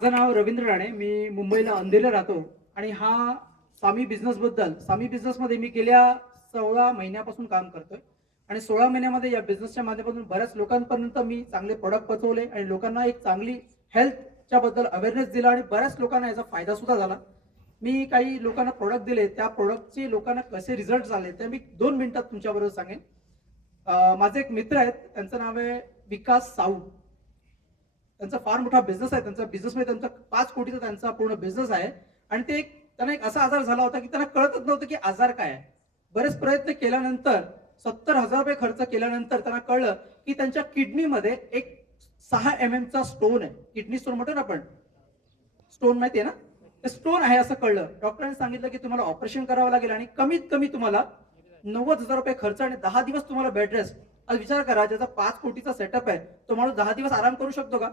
माझं नाव रवींद्र राणे. मी मुंबईला अंधेरीला राहतो आणि हा सामी सामी बिझनेसमध्ये मी गेल्या 16 महिन्यापासून काम करतोय आणि 16 महिन्यामध्ये या बिझनेसच्या माध्यमातून बऱ्याच लोकांपर्यंत मी चांगले प्रोडक्ट पोहोचवले आणि लोकांना एक चांगली हेल्थच्या बद्दल अवेअरनेस दिला आणि बऱ्याच लोकांना याचा फायदा सुद्धा झाला. मी काही लोकांना प्रोडक्ट दिले, त्या प्रोडक्टचे लोकांना कसे रिझल्ट झाले ते मी 2 मिनिटात तुमच्याबरोबर सांगेन. माझे एक मित्र आहेत, त्यांचं नाव आहे विकास साऊ. त्यांचा फार मोठा बिझनेस आहे. त्यांचा बिझनेसमध्ये त्यांचा 5 कोटीचा त्यांचा पूर्ण बिझनेस आहे आणि त्यांना एक असा आजार झाला होता की त्यांना कळतच नव्हतं की आजार काय आहे. बरेच प्रयत्न केल्यानंतर 70,000 रुपये खर्च केल्यानंतर त्यांना कळलं की त्यांच्या किडनीमध्ये एक 6 mm चा स्टोन आहे. किडनी स्टोन म्हणतो ना आपण, स्टोन माहिती आहे ना, ते स्टोन आहे असं कळलं. डॉक्टरांनी सांगितलं की तुम्हाला ऑपरेशन करावं लागेल आणि कमीत कमी तुम्हाला 90,000 रुपये खर्च आणि 10 दिवस तुम्हाला बेड रेस्ट. आज विचार करा, ज्याचा 5 कोटीचा सेटअप आहे तो माणूस 10 दिवस आराम करू शकतो का?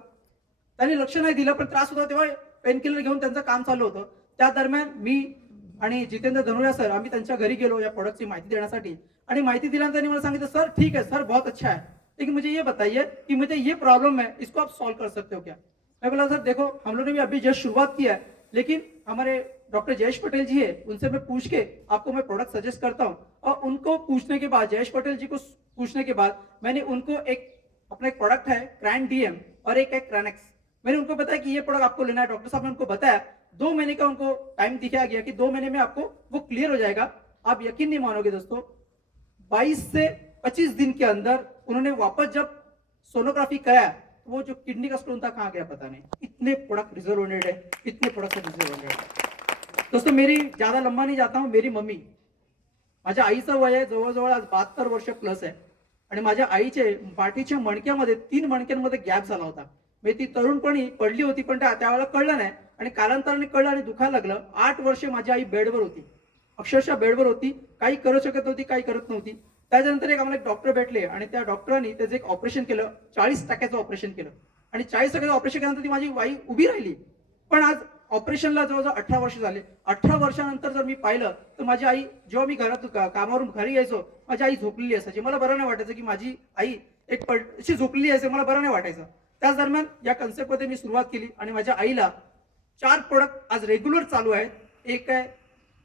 त्यांनी लक्ष नाही दिलं, पण त्रास होता तेव्हा पेन किलर घेऊन त्यांचं काम चालू होतं. त्या दरम्यान मी आणि जितेंद्र धनुरिया सर आम्ही त्यांच्या घरी गेलो या प्रोडक्टची माहिती देण्यासाठी आणि माहिती दिल्यानंतर त्यांनी मला सांगितलं, सर ठीक है सर, बहुत अच्छा है, लेकिन मुझे ये बताइए कि मुझे ये प्रॉब्लम है, इसको आप सॉल्व कर सकते हो क्या? मैं बोला सर देखो, हम लोगों ने भी अभी जस्ट शुरुआत किया है, लेकिन हमारे डॉक्टर जयेश पटेल जी है, उनसे मैं पूछ के आपको मैं प्रोडक्ट सजेस्ट करता हूँ. और उनको पूछने के बाद, जयेश पटेल जी को पूछने के बाद मैंने उनको अपना एक प्रोडक्ट है क्रैन डीएम और एक है क्रैनेक्स, मैंने उनको बताया कि ये प्रोडक्ट आपको लेना है. डॉक्टर साहब ने उनको बताया, 2 महीने का उनको टाइम दिखाया गया कि 2 महीने में आपको वो क्लियर हो जाएगा. आप यकीन नहीं मानोगे दोस्तों, 22 से 25 दिन के अंदर उन्होंने वापस जब सोनोग्राफी कराया, वो जो किडनी का स्टोन था कहाँ गया पता नहीं. इतने प्रोडक्ट रिजल्ट ओरिएंटेड है, इतने प्रोडक्ट रिजल्ट ओरिएंटेड है. दोस्तों मेरी ज्यादा लंबा नहीं जाता हूं. मेरी मम्मी, माझ्या आईचं वय आहे जवळजवळ आज 72 वर्ष प्लस आहे आणि माझ्या आईचे पाठीच्या मणक्यामध्ये 3 मणक्यांमध्ये गॅप झाला होता. ती तरुणपणी पडली होती, पण त्यावेळेला कळलं नाही आणि कालांतराने कळलं आणि दुखायला लागलं. 8 वर्ष माझी आई बेडवर होती, अक्षरशः बेडवर होती, काही करू शकत नव्हती, काही करत नव्हती. त्याच्यानंतर आम्हाला एक डॉक्टर भेटले आणि त्या डॉक्टरांनी त्याचं एक ऑपरेशन केलं, 40% ऑपरेशन केलं आणि 40% ऑपरेशन केल्यानंतर ती माझी आई उभी राहिली. पण आज ऑपरेशनला जवळजवळ 18 वर्ष झाले. 18 वर्षानंतर जर मी पाहिलं तर माझी आई, जेव्हा मी कामावरून घरी यायचो, माझी आई झोपलेली असायची. मला बरं नाही वाटायचं की माझी आई अशी झोपलेली असेल, मला बरं नाही वाटायचं. त्याच दरम्यान या कन्सेप्टमध्ये मी सुरुवात केली आणि माझ्या आईला 4 प्रोडक्ट आज रेग्युलर चालू आहेत. एक आहे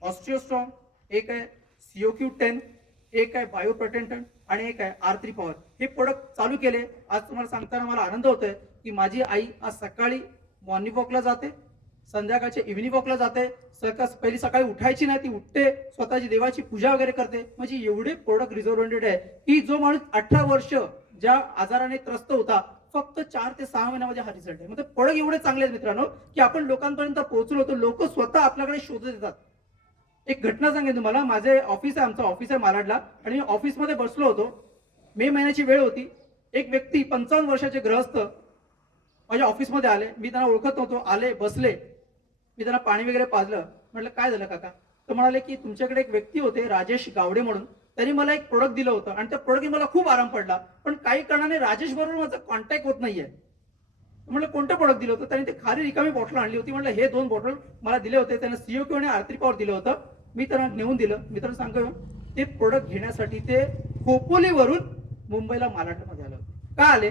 ऑस्टिओस्ट्रॉंग, एक आहे COQ10, एक आहे बायोप्रोटेक्टंट आणि एक आहे R3 पॉवर. हे प्रोडक्ट चालू केले. आज तुम्हाला सांगताना मला आनंद होतोय की माझी आई आज सकाळी मॉर्निंग वॉकला जाते, संध्याकाळच्या इव्हिनिंग वॉकला जाते. पहिली सकाळी उठायची नाही, ती उठते, स्वतःची देवाची पूजा वगैरे करते. म्हणजे एवढे प्रोडक्ट रिझर्व्हेंटेड आहे की जो माणूस 18 वर्ष ज्या आजाराने त्रस्त होता, फक्त 4 ते 6 महिन्यामध्ये हा रिझल्ट आहे. म्हणजे प्रोडक्ट एवढे चांगले आहेत मित्रांनो की आपण लोकांपर्यंत पोहोचलो होतो. लोक स्वतः आपल्याकडे शोधत येतात. एक घटना सांगेन तुम्हाला. माझे ऑफिस आहे, आमचं ऑफिस आहे मालाडला आणि मी ऑफिसमध्ये बसलो होतो. मे महिन्याची वेळ होती. एक व्यक्ती 55 वर्षाचे गृहस्थ माझ्या ऑफिसमध्ये आले. मी त्यांना ओळखत नव्हतो. आले, बसले. मी त्यांना पाणी वगैरे पाजलं. म्हटलं काय झालं काका? तर म्हणाले की तुमच्याकडे एक व्यक्ती होते राजेश गावडे म्हणून, त्यांनी मला एक प्रोडक्ट दिलं होतं आणि त्या प्रोडक्टने मला खूप आराम पडला, पण काही कारणाने राजेश बरोबर माझा कॉन्टॅक्ट होत नाहीये. म्हटलं कोणतं प्रोडक्ट दिलं होतं? त्यांनी ते खाली रिकामी बॉटल आणली होती. म्हटलं हे 2 बॉटल मला दिले होते, त्यांना COQ आणि R3 पॉवर दिलं होतं. मी त्यांना नेऊन दिलं. मित्रांनो सांगतो, ते प्रोडक्ट घेण्यासाठी ते खोपोलीवरून मुंबईला मालाडमध्ये आले होते. का आले?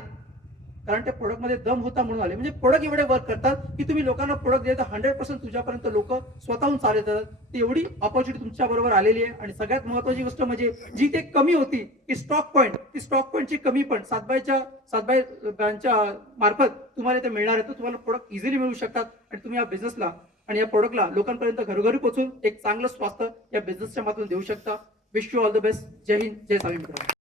कारण त्या प्रोडक्ट मध्ये दम होता म्हणून आले. म्हणजे प्रोडक्ट एवढे वर्क करतात की तुम्ही लोकांना प्रोडक्ट देता 100% तुझ्यापर्यंत लोक स्वतःहून चालत येतात. ती एवढी ऑपॉर्च्युनिटी तुमच्या बरोबर आलेली आहे. आणि सगळ्यात महत्वाची गोष्ट म्हणजे जी ते कमी होती की स्टॉक पॉईंट, ती स्टॉक पॉईंटची कमी पण सातबाई ब्रँचच्या मार्फत तुम्हाला ते मिळणार आहे. तर तुम्हाला प्रोडक्ट इझिली मिळू शकतात आणि तुम्ही या बिझनेसला आणि या प्रोडक्टला लोकांपर्यंत घरोघरी पोहोचून एक चांगलं स्वास्थ्य या बिझनेसच्या माध्यमातून देऊ शकता. Wish you all the best. जय हिंद, जय स्वामी मित्रांनो.